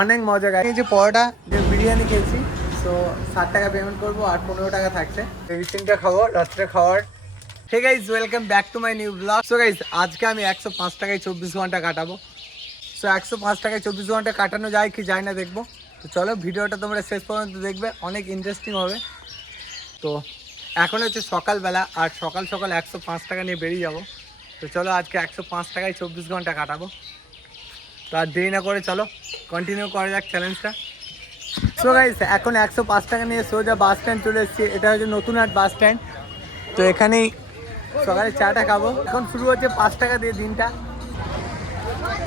অনেক মজা গাই যে পরোটা, যে বিরিয়ানি খেয়েছি তো ষাট টাকা পেমেন্ট করব আর পনেরো টাকা থাকছে। এভরিথিংটা খাব, রাত্রে খাওয়ার। Hey guys welcome back to my new blog so guys আজকে আমি একশো পাঁচ টাকায় চব্বিশ ঘণ্টা কাটাবো। সো একশো পাঁচ টাকায় চব্বিশ ঘণ্টা কাটানো যায় কি যায় না দেখব। তো চলো, ভিডিওটা তোমরা শেষ পর্যন্ত দেখবে, অনেক ইন্টারেস্টিং হবে। তো এখন হচ্ছে সকালবেলা, আর সকাল সকাল একশো পাঁচ টাকা নিয়ে বেরিয়ে যাব। তো চলো, আজকে একশো পাঁচ টাকায় চব্বিশ ঘণ্টা কাটাবো। তো আর দেরি না করে চলো কন্টিনিউ করা যাক চ্যালেঞ্জটা সো গাইস এখন একশো পাঁচ টাকা নিয়ে সোজা বাস স্ট্যান্ড চলে এসেছি। এটা হচ্ছে নতুন হাট বাস স্ট্যান্ড তো এখানেই সকালে চাটা খাব। এখন শুরু হচ্ছে পাঁচ টাকা দিয়ে দিনটা।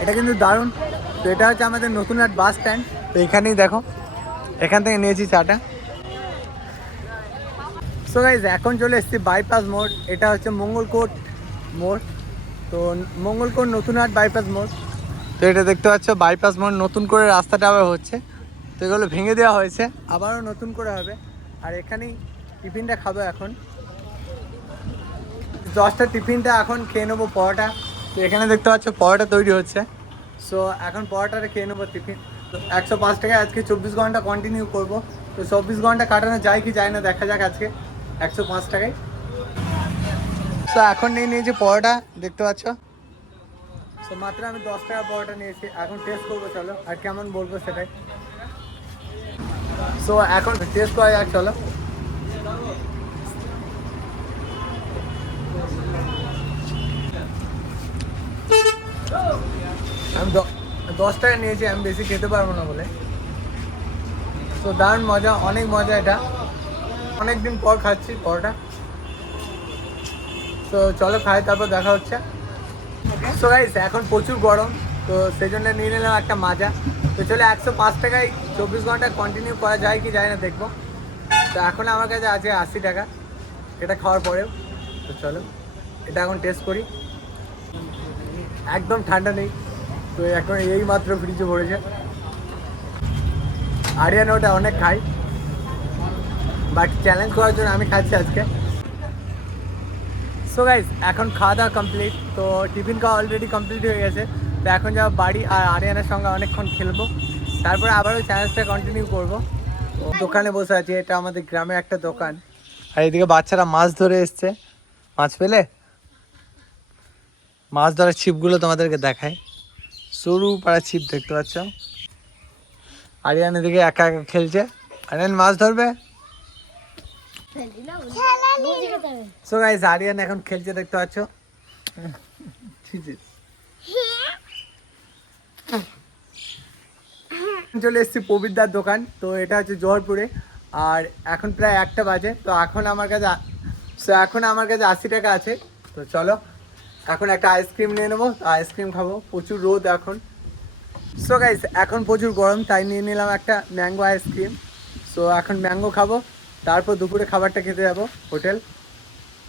এটা কিন্তু দারুণ। তো এটা হচ্ছে আমাদের নতুন হাট বাস স্ট্যান্ড তো এখানেই দেখো, এখান থেকে নিয়েছি চাটা। সো গাইজ এখন চলে এসেছি বাইপাস মোড় এটা হচ্ছে মঙ্গলকোট মোড়। তো মঙ্গলকোট নতুন হাট বাইপাস মোড় তো এটা দেখতে পাচ্ছ বাইপাস মোড় নতুন করে রাস্তাটা আবার হচ্ছে। তো এগুলো ভেঙে দেওয়া হয়েছে, আবারও নতুন করে হবে। আর এখানেই টিফিনটা খাব এখন। দশটা টিফিনটা এখন খেয়ে নেব পরোটা। তো এখানে দেখতে পাচ্ছ, পরোটা তৈরি হচ্ছে। সো এখন পরোটাটা খেয়ে নেব টিফিন। তো একশো পাঁচ টাকায় আজকে চব্বিশ ঘণ্টা কন্টিনিউ করব। তো চব্বিশ ঘণ্টা কাটানো যায় কি যায় না, দেখা যাক আজকে একশো পাঁচ টাকায়। তো এখন নিয়ে নিয়েছি পরোটা, দেখতে পাচ্ছ। তো মাত্র আমি দশ টাকা পরোটা নিয়েছি। এখন টেস্ট করব, চলো। আর কেমন বলব সেটাই। সো এখন টেস্ট করা যাক, চলো। আমি দশ টাকা নিয়েছি, আমি বেশি খেতে পারব না বলে। তো দারুণ মজা, অনেক মজা এটা। অনেক দিন পর খাচ্ছি পরোটা। তো চলো খাই, তারপর দেখা হচ্ছে। সো গাইস এখন প্রচুর গরম, তো সেই জন্য নিয়ে নিলাম একটা মাজা। তো চলো একশো পাঁচ টাকায় চব্বিশ ঘণ্টা কন্টিনিউ করা যায় কি যায় না দেখব। তো এখন আমার কাছে আছে আশি টাকা, এটা খাওয়ার পরেও। তো চলো, এটা এখন টেস্ট করি। একদম ঠান্ডা নেই, তো এখন এই মাত্র ফ্রিজে ভরেছে। আরিয়ান ওটা অনেক খাই বাট চ্যালেঞ্জ করার জন্য আমি খাচ্ছি আজকে। সো গাইজ এখন খাওয়া দাওয়া কমপ্লিট তো টিফিন খাওয়া অলরেডি কমপ্লিট হয়ে গেছে। তো এখন যাব বাড়ি আর আরিয়ানের সঙ্গে অনেকক্ষণ খেলব। তারপরে আবারও চ্যালেঞ্জটা কন্টিনিউ করব। দোকানে বসে আছি, এটা আমাদের গ্রামের একটা দোকান। আর এদিকে বাচ্চারা মাছ ধরে এসছে। মাছ পেলে? মাছ ধরার ছিপগুলো তোমাদেরকে দেখায় সরু পাড়া ছিপ দেখতে পাচ্ছ। আরিয়ান এদিকে একা একা খেলছে। আরিয়ান, মাছ ধরবে? সো গাইস আরিয়ান এখন খেলছে, দেখতে পাচ্ছ? চলে এসেছি পবিদ্রার দোকান, তো এটা হচ্ছে জোহরপুরে, আর এখন প্রায় একটা বাজে, তো এখন আমার কাছে so এখন আমার কাছে আশি টাকা আছে, তো চলো, এখন একটা আইসক্রিম নিয়ে নেব আইসক্রিম খাব, প্রচুর রোদ এখন। সো গাইস এখন প্রচুর গরম, তাই নিয়ে নিলাম একটা ম্যাঙ্গো আইসক্রিম। সো এখন ম্যাঙ্গো খাব তারপর দুপুরে খাবারটা খেতে যাব, হোটেল।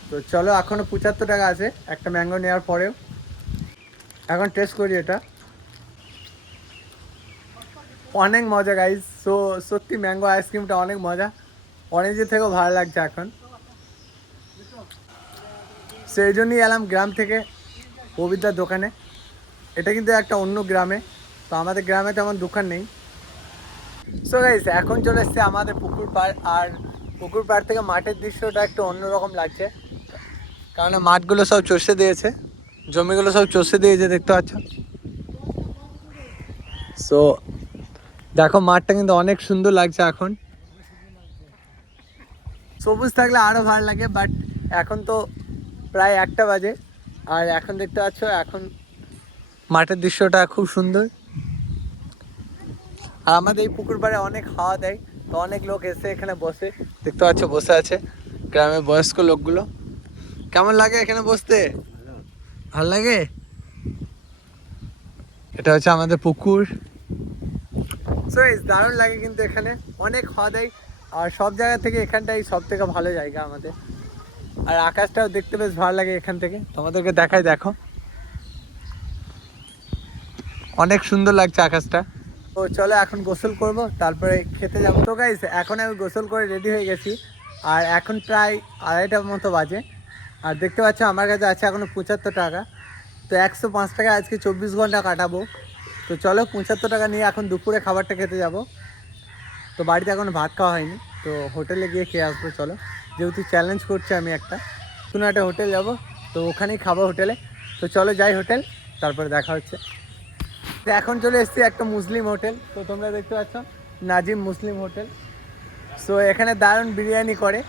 তো চলো এখনও পঁচাত্তর টাকা আছে, একটা ম্যাঙ্গো নেওয়ার পরেও। এখন টেস্ট করি এটা। অনেক মজা গাইস সো, সত্যি ম্যাঙ্গো আইসক্রিমটা অনেক মজা। অরেঞ্জের থেকেও ভালো লাগছে এখন। সেই জন্যই এলাম গ্রাম থেকে পবিত্রার দোকানে। এটা কিন্তু একটা অন্য গ্রামে, তো আমাদের গ্রামে তেমন দোকান নেই। সো গাইস এখন চলে এসছে আমাদের পুকুর পাড় আর পুকুর পাড় থেকে মাঠের দৃশ্যটা একটু অন্যরকম লাগছে। কারণ মাঠগুলো সব চষে দিয়েছে। জমিগুলো সব চষে দিয়েছে, দেখতে পাচ্ছ? সো দেখো মাঠটা কিন্তু অনেক সুন্দর লাগছে এখন। সবুজ থাকলে আরও ভালো লাগে বাট এখন তো প্রায় একটা বাজে। আর এখন দেখতে পাচ্ছ, এখন মাঠের দৃশ্যটা খুব সুন্দর। আর আমাদের এই পুকুর পাড়ে অনেক হাওয়া দেয়। তো অনেক লোক এসে এখানে বসে, দেখতে পাচ্ছ বসে আছে গ্রামের বয়স্ক লোকগুলো। কেমন লাগে এখানে বসতে? ভালো লাগে? এটা হচ্ছে আমাদের পুকুর। দারুণ লাগে কিন্তু এখানে। অনেক হাওয়া দেয় আর সব জায়গা থেকে এখানটাই সব থেকে ভালো জায়গা আমাদের। আর আকাশটাও দেখতে বেশ ভালো লাগে এখান থেকে। তোমাদেরকে দেখাই, দেখো। অনেক সুন্দর লাগছে আকাশটা। তো চলো এখন গোসল করব, তারপরে খেতে যাব। তো গাইস এখন আমি গোসল করে রেডি হয়ে গেছি, আর এখন প্রায় আড়াইটার মতো বাজে। আর দেখতে পাচ্ছ আমার কাছে আছে এখনও পঁচাত্তর টাকা। তো একশো পাঁচ টাকা আজকে চব্বিশ ঘণ্টা কাটাবো। তো চলো পঁচাত্তর টাকা নিয়ে এখন দুপুরে খাবারটা খেতে যাব। তো বাড়িতে এখন ভাত খাওয়া হয়নি, তো হোটেলে গিয়ে খেয়ে আসব, চলো। যেহেতু চ্যালেঞ্জ করছি আমি একটা। কোনো একটা হোটেল যাব, তো ওখানেই খাব হোটেলে। তো চলো যাই হোটেল, তারপরে দেখা হচ্ছে। তো এখন চলে এসেছি একটা মুসলিম হোটেল। তো তোমরা দেখতে পাচ্ছ, নাজিম মুসলিম হোটেল। সো এখানে দারুণ বিরিয়ানি করে।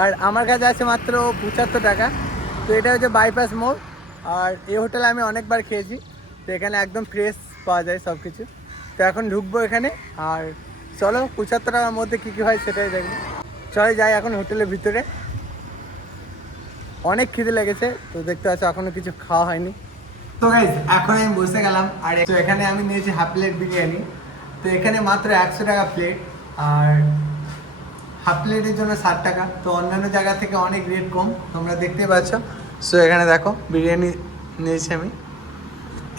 আর আমার কাছে আছে মাত্র পঁচাত্তর টাকা। তো এটা হচ্ছে বাইপাস মোড় আর এই হোটেলে আমি অনেকবার খেয়েছি। তো এখানে একদম ফ্রেশ পাওয়া যায় সব কিছু তো এখন ঢুকবো এখানে। আর চলো, পঁচাত্তর টাকার মধ্যে কী কী হয় সেটাই দেখব। চলে যাই এখন হোটেলের ভিতরে। অনেক খিদে লেগেছে। তো দেখতে পাচ্ছ এখনও কিছু খাওয়া হয়নি। তো গাইজ এখন আমি বসে গেলাম, আর তো এখানে আমি নিয়েছি হাফ প্লেট বিরিয়ানি। তো এখানে মাত্র একশো টাকা প্লেট আর হাফ প্লেটের জন্য ষাট টাকা। তো অন্যান্য জায়গা থেকে অনেক রেট কম, তোমরা দেখতেই পাচ্ছ। সো এখানে দেখো, বিরিয়ানি নিয়েছি আমি।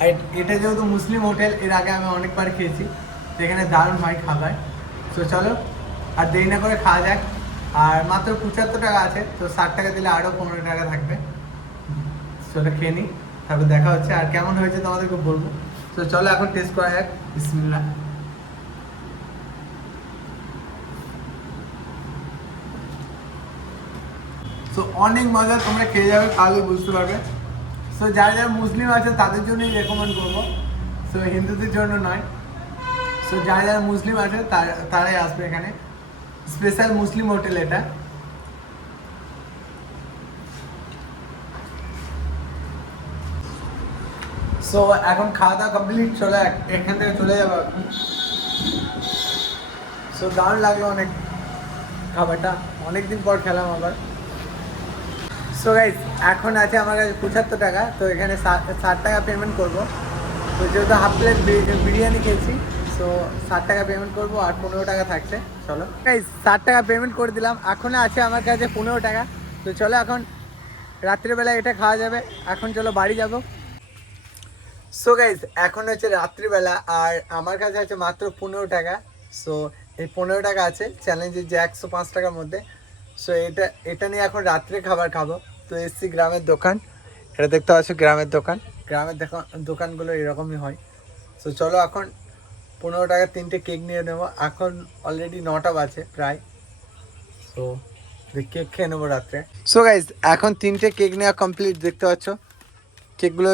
আর এটা যেহেতু মুসলিম হোটেল, এর আগে আমি অনেকবার খেয়েছি। তো এখানে দারুণ হয় খাবার। তো চলো, আর দেরি না করে খাওয়া যাক। আর মাত্র পঁচাত্তর টাকা আছে, তো ষাট টাকা দিলে আরও পনেরো টাকা থাকবে। চলো খেয়ে নিই। তারপর দেখা হচ্ছে আর কেমন হয়েছে তোমাদেরকে বলব। তো চলো এখন টেস্ট করা যাক। বিসমিল্লাহ। সো অনেক মজা, তোমরা খেয়ে যাবে তাহলে বুঝতে পারবে। সো যারা যারা মুসলিম আছে, তাদের জন্যই রেকমেন্ড করব। সো হিন্দুদের জন্য নয়। সো যারা যারা মুসলিম আছে তারাই আসবে এখানে। স্পেশাল মুসলিম হোটেল এটা। সো এখন খাওয়া দাওয়া কমপ্লিট চলে এখান থেকে চলে যাব সো দারুণ লাগল অনেক খাবারটা। অনেকদিন পর খেলাম আবার। সো গাইজ এখন আছে আমার কাছে পঁচাত্তর টাকা। তো এখানে ষাট টাকা পেমেন্ট করব। তো যেহেতু হাফ প্লেট বিরিয়ানি খেয়েছি সো ষাট টাকা পেমেন্ট করব আর পনেরো টাকা থাকছে। চলো। গাইজ ষাট টাকা পেমেন্ট করে দিলাম। এখন আছে আমার কাছে পনেরো টাকা। তো চলো এখন রাত্রিবেলা এটা খাওয়া যাবে। এখন চলো বাড়ি যাব। সো গাইজ এখন হচ্ছে রাত্রিবেলা আর আমার কাছে আছে মাত্র পনেরো টাকা। সো এই পনেরো টাকা আছে। চ্যালেঞ্জের যে একশো পাঁচ টাকার মধ্যে। সো এটা এটা নিয়ে এখন রাত্রে খাবার খাব। তো এসছি গ্রামের দোকান। এটা দেখতে পাচ্ছ গ্রামের দোকান। গ্রামের দোকান দোকানগুলো এরকমই হয়। সো চলো এখন পনেরো টাকার তিনটে কেক নিয়ে নেব। এখন অলরেডি নটা বাজে প্রায়। সো কেক খেয়ে নেব রাত্রে। সো গাইজ এখন তিনটে কেক নেওয়া কমপ্লিট দেখতে পাচ্ছ। কেকগুলো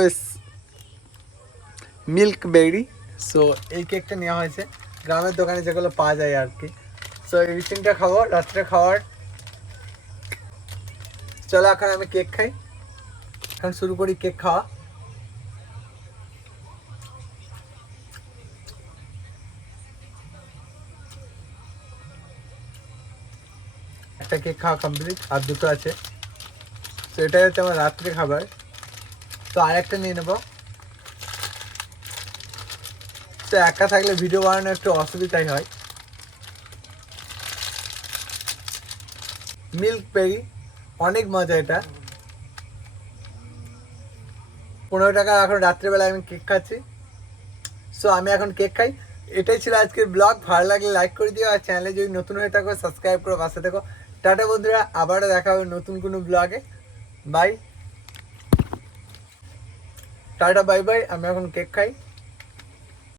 মিল্ক বেরি। সো এই কেকটা নেওয়া হয়েছে। গ্রামের দোকানে যেগুলো পাওয়া যায় আর কি। সো এই তিনটা খাব, রাত্রে খাওয়ার। চলো এখন আমি কেক খাই। এখন শুরু করি কেক খাওয়া। একটা কেক খাওয়া কমপ্লিট আর দুটো আছে। তো এটাই হচ্ছে আমার রাত্রে খাবার। তো আরেকটা নিয়ে নেব। তো একা থাকলে ভিডিও বানানো একটু অসুবিধাই হয়। মিল্ক পেরি অনেক মজা এটা। পনেরো টাকা এখন রাত্রেবেলায় আমি কেক খাচ্ছি। সো আমি এখন কেক খাই। এটাই ছিল আজকের ব্লগ ভালো লাগলে লাইক করে দিও। আর চ্যানেলে যদি নতুন হয়ে থাকো সাবস্ক্রাইব করো, পাশে থেকো। টাটা বন্ধুরা, আবারও দেখা হবে নতুন কোনো ব্লগে বাই টাটা বাই বাই আমি এখন কেক খাই।